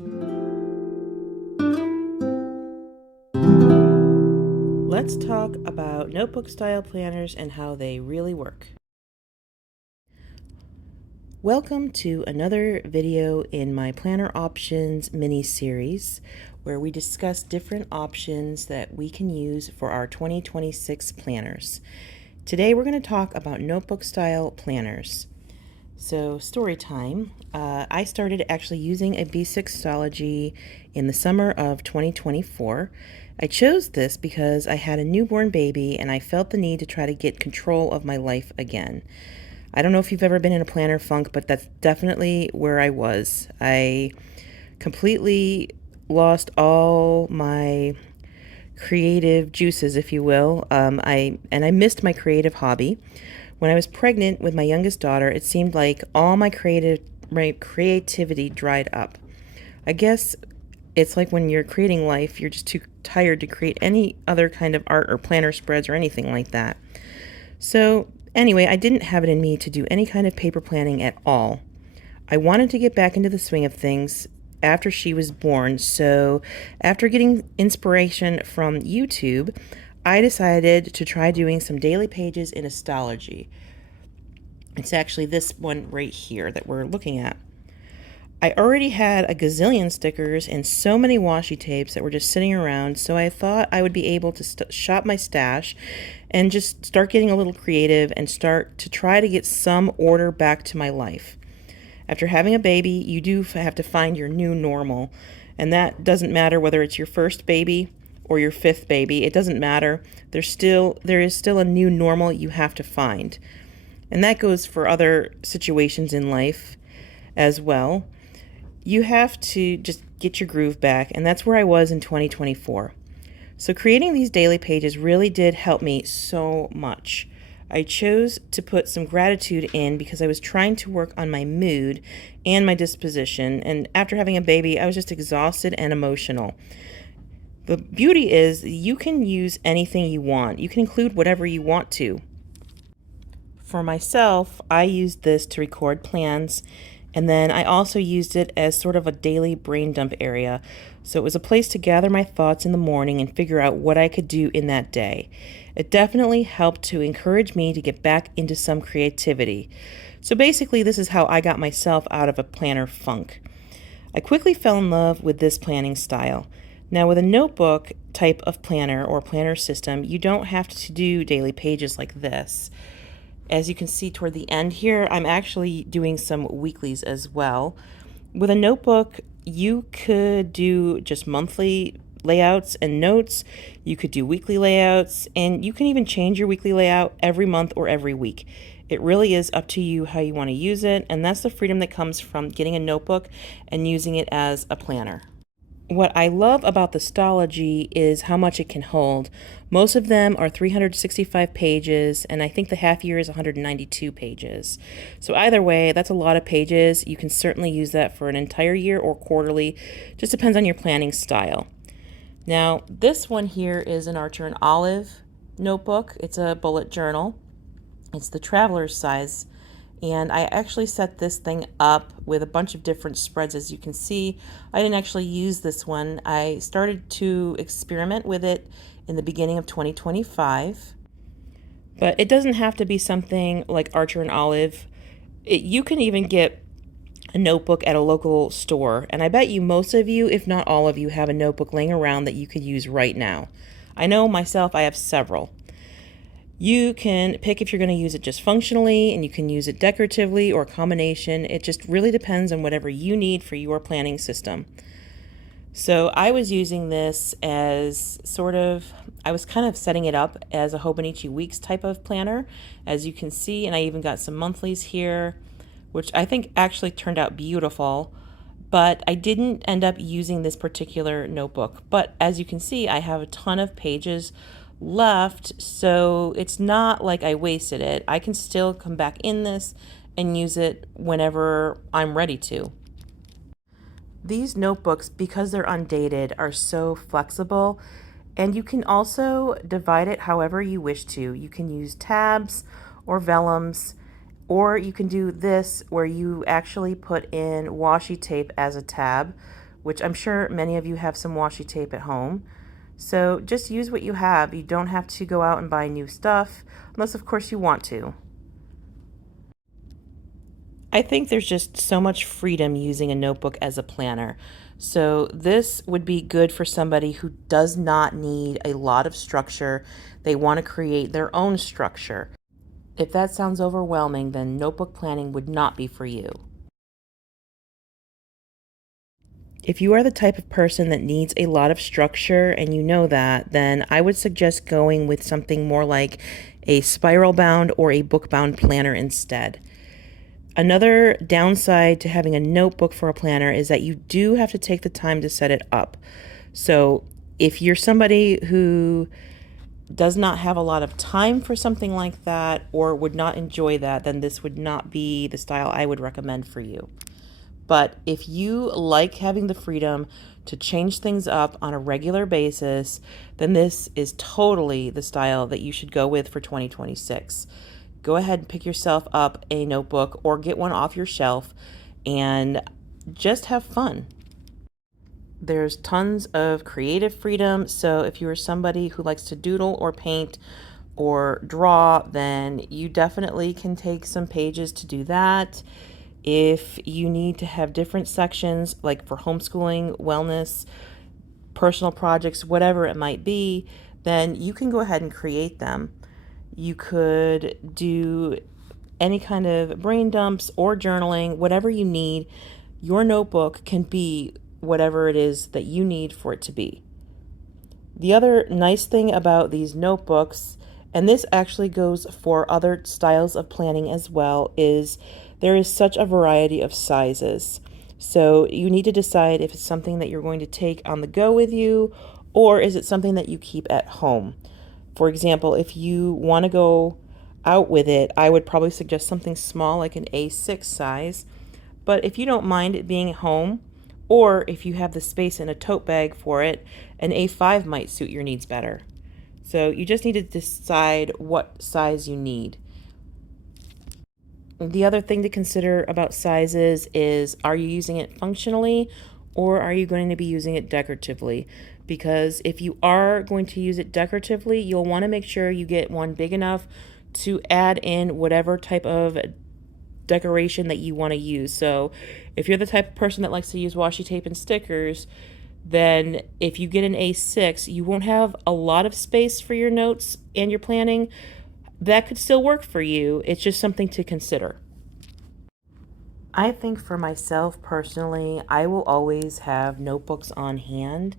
Let's talk about notebook style planners and how they really work. Welcome to another video in my Planner Options mini-series where we discuss different options that we can use for our 2026 planners. Today we're going to talk about notebook style planners. So story time, I started actually using a B6 Stalogy in the summer of 2024. I chose this because I had a newborn baby and I felt the need to try to get control of my life again. I don't know if you've ever been in a planner funk, but that's definitely where I was. I completely lost all my creative juices, if you will. I missed my creative hobby. When I was pregnant with my youngest daughter, it seemed like all my creativity dried up. I guess it's like when you're creating life, you're just too tired to create any other kind of art or planner spreads or anything like that. So anyway, I didn't have it in me to do any kind of paper planning at all. I wanted to get back into the swing of things after she was born, so after getting inspiration from YouTube, I decided to try doing some daily pages in Stalogy. It's actually this one right here that we're looking at. I already had a gazillion stickers and so many washi tapes that were just sitting around, so I thought I would be able to shop my stash and just start getting a little creative and start to try to get some order back to my life. After having a baby, you do have to find your new normal, and that doesn't matter whether it's your first baby or your fifth baby. It doesn't matter. There is still a new normal you have to find. And that goes for other situations in life as well. You have to just get your groove back, and that's where I was in 2024. So creating these daily pages really did help me so much. I chose to put some gratitude in because I was trying to work on my mood and my disposition, and after having a baby, I was just exhausted and emotional. The beauty is you can use anything you want. You can include whatever you want to. For myself, I used this to record plans, and then I also used it as sort of a daily brain dump area. So it was a place to gather my thoughts in the morning and figure out what I could do in that day. It definitely helped to encourage me to get back into some creativity. So basically, this is how I got myself out of a planner funk. I quickly fell in love with this planning style. Now, with a notebook type of planner or planner system, you don't have to do daily pages like this. As you can see toward the end here, I'm actually doing some weeklies as well. With a notebook, you could do just monthly layouts and notes. You could do weekly layouts, and you can even change your weekly layout every month or every week. It really is up to you how you want to use it, and that's the freedom that comes from getting a notebook and using it as a planner. What I love about the Stalogy is how much it can hold. Most of them are 365 pages, and I think the half year is 192 pages. So either way, that's a lot of pages. You can certainly use that for an entire year or quarterly. Just depends on your planning style. Now, this one here is an Archer and Olive notebook. It's a bullet journal. It's the traveler's size. And I actually set this thing up with a bunch of different spreads. As you can see, I didn't actually use this one. I started to experiment with it in the beginning of 2025. But it doesn't have to be something like Archer and Olive. You can even get a notebook at a local store. And I bet you most of you, if not all of you, have a notebook laying around that you could use right now. I know myself, I have several. You can pick if you're going to use it just functionally, and you can use it decoratively or a combination. It just really depends on whatever you need for your planning system. So I was using this as I was kind of setting it up as a Hobonichi Weeks type of planner, as you can see, and I even got some monthlies here, which I think actually turned out beautiful. But I didn't end up using this particular notebook. But as you can see, I have a ton of pages left, so it's not like I wasted it. I can still come back in this and use it whenever I'm ready to. These notebooks, because they're undated, are so flexible, and you can also divide it however you wish to. You can use tabs or vellums, or you can do this where you actually put in washi tape as a tab, which I'm sure many of you have some washi tape at home. So just use what you have. You don't have to go out and buy new stuff, unless of course you want to. I think there's just so much freedom using a notebook as a planner. So this would be good for somebody who does not need a lot of structure. They want to create their own structure. If that sounds overwhelming, then notebook planning would not be for you. If you are the type of person that needs a lot of structure and you know that, then I would suggest going with something more like a spiral bound or a book bound planner instead. Another downside to having a notebook for a planner is that you do have to take the time to set it up. So if you're somebody who does not have a lot of time for something like that or would not enjoy that, then this would not be the style I would recommend for you. But if you like having the freedom to change things up on a regular basis, then this is totally the style that you should go with for 2026. Go ahead and pick yourself up a notebook or get one off your shelf and just have fun. There's tons of creative freedom, so if you are somebody who likes to doodle or paint or draw, then you definitely can take some pages to do that. If you need to have different sections, like for homeschooling, wellness, personal projects, whatever it might be, then you can go ahead and create them. You could do any kind of brain dumps or journaling, whatever you need. Your notebook can be whatever it is that you need for it to be. The other nice thing about these notebooks, and this actually goes for other styles of planning as well, is there is such a variety of sizes. So you need to decide if it's something that you're going to take on the go with you, or is it something that you keep at home. For example, if you want to go out with it, I would probably suggest something small like an A6 size. But if you don't mind it being at home, or if you have the space in a tote bag for it, an A5 might suit your needs better. So you just need to decide what size you need. The other thing to consider about sizes is, are you using it functionally or are you going to be using it decoratively? Because if you are going to use it decoratively, you'll want to make sure you get one big enough to add in whatever type of decoration that you want to use. So if you're the type of person that likes to use washi tape and stickers, then if you get an A6, you won't have a lot of space for your notes and your planning. That could still work for you. It's just something to consider. I think for myself personally, I will always have notebooks on hand.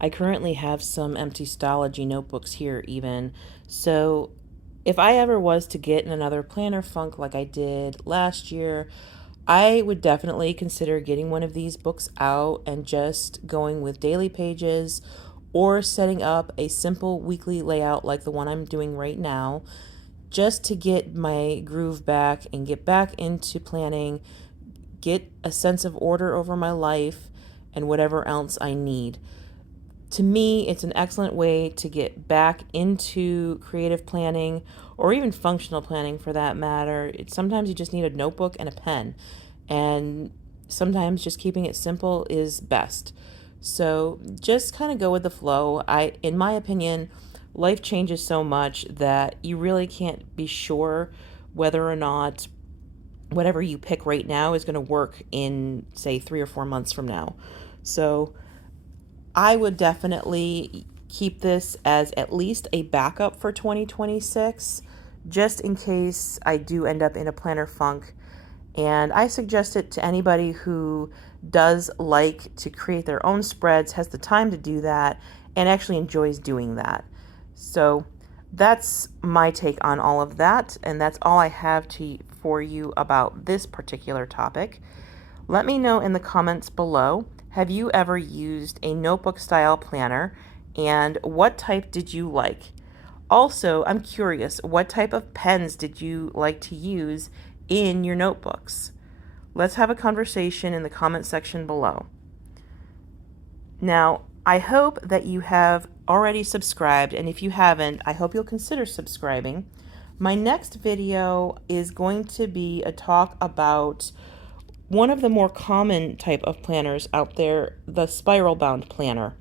I currently have some empty Stalogy notebooks here even. So if I ever was to get in another planner funk like I did last year, I would definitely consider getting one of these books out and just going with daily pages or setting up a simple weekly layout like the one I'm doing right now, just to get my groove back and get back into planning, get a sense of order over my life and whatever else I need. To me, it's an excellent way to get back into creative planning or even functional planning for that matter. Sometimes you just need a notebook and a pen, and sometimes just keeping it simple is best. So just kind of go with the flow. In my opinion, life changes so much that you really can't be sure whether or not whatever you pick right now is going to work in, say, 3 or 4 months from now. So I would definitely keep this as at least a backup for 2026, just in case I do end up in a planner funk. And I suggest it to anybody who does like to create their own spreads, has the time to do that, and actually enjoys doing that. So that's my take on all of that, and that's all I have for you about this particular topic. Let me know in the comments below, have you ever used a notebook style planner, and what type did you like? Also, I'm curious, what type of pens did you like to use in your notebooks? Let's have a conversation in the comment section below. Now, I hope that you have already subscribed, and if you haven't, I hope you'll consider subscribing. My next video is going to be a talk about one of the more common type of planners out there, the spiral bound planner.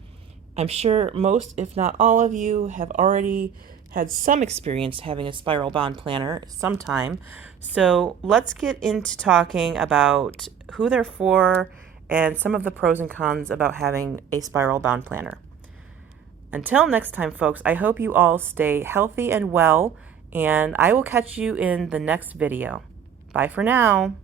I'm sure most, if not all of you, have already had some experience having a spiral bound planner sometime. So let's get into talking about who they're for and some of the pros and cons about having a spiral bound planner. Until next time, folks, I hope you all stay healthy and well, and I will catch you in the next video. Bye for now.